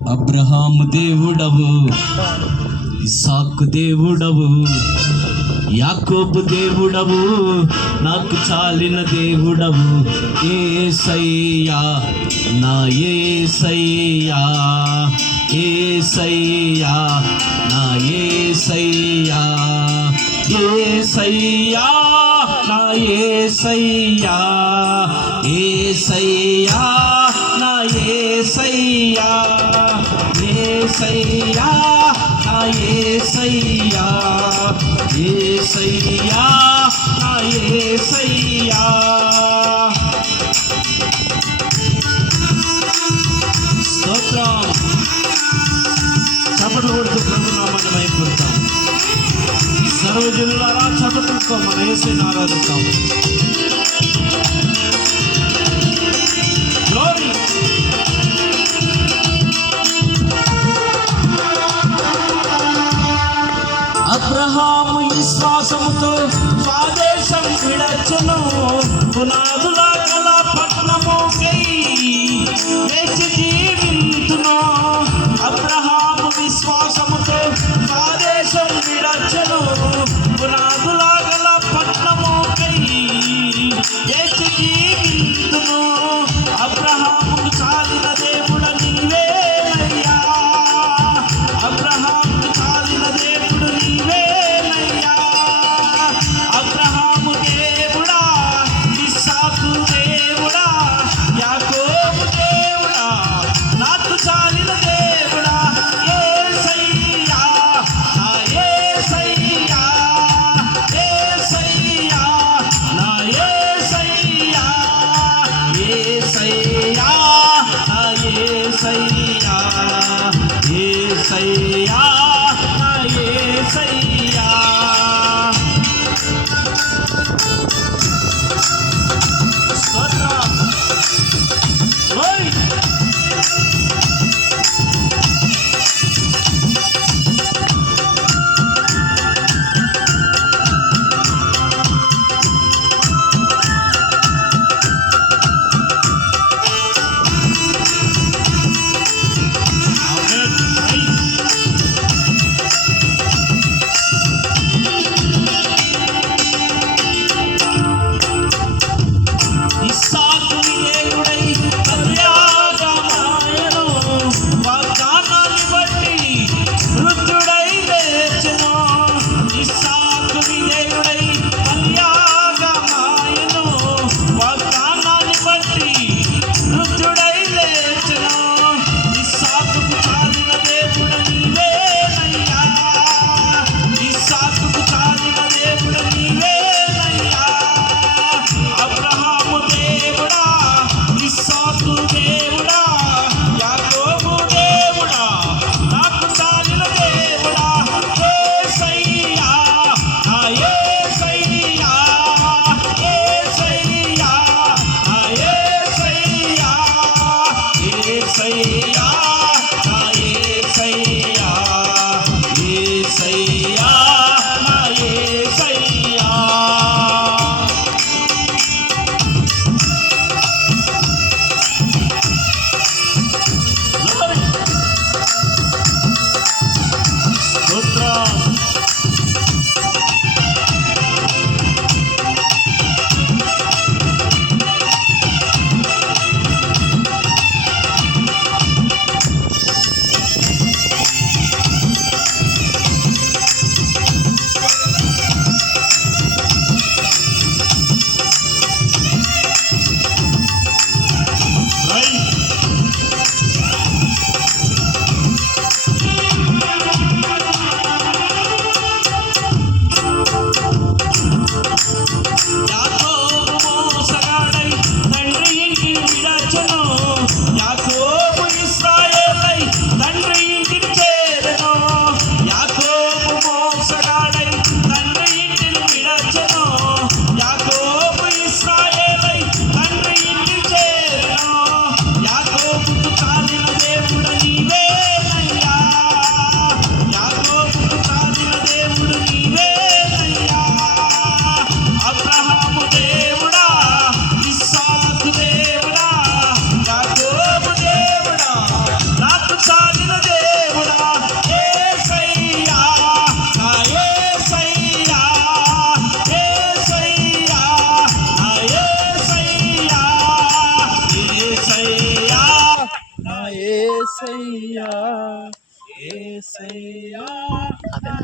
అబ్రహాము దేవుడవు, ఇస్సాకు దేవుడవు, యాకోబు దేవుడవు, నాకు చాలిన దేవుడవు. యేసయ్యా నా యేసయ్యా, యేసయ్యా నా యేసయ్యా, యేసయ్యా నా యేసయ్యా, యేసయ్యా నా యేసయ్యా, యేసయ్యా నా యేసయ్యా, యేసయ్యా నా యేసయ్యా. స్తోత్రం. చప్పట్లు కొడుతూ ప్రభు నామాన్ని మహిమపరుద్దాం. సర్వజనులారా చప్పట్లతో మన యేసుని ఆరాధిద్దాం. గ్లోరీ. అబ్రహాము విశ్వాసముతో స్వదేశం విడచెను, పునాదుల గల పట్టణముకై వేచి జీవింతును. అబ్రహాము విశ్వాసముతో స్వదేశం విడచెను, పునాదుల గల పట్టణముకై వేచి జీవింతును. అబ్రహాముకు చాలిన దేవుడ నీవేనయ్యా, అబ్రహాముకు చాలిన దేవుడు నీవేనయ్యా. అబ్రహాము దేవుడా, ఇస్సాకు దేవుడా, యాకోబు దేవుడా, నాకు చాలిన దేవుడా. యేసయ్యా నా యేసయ్యా, యేసయ్యా నా యేసయ్యా, యేసయ్యా నా యేసయ్యా, యేసయ్యా నా యేసయ్యా. స్తోత్రం. ఓయ్ ఆమేన్. యేసయ్యా యేసయ్యా నా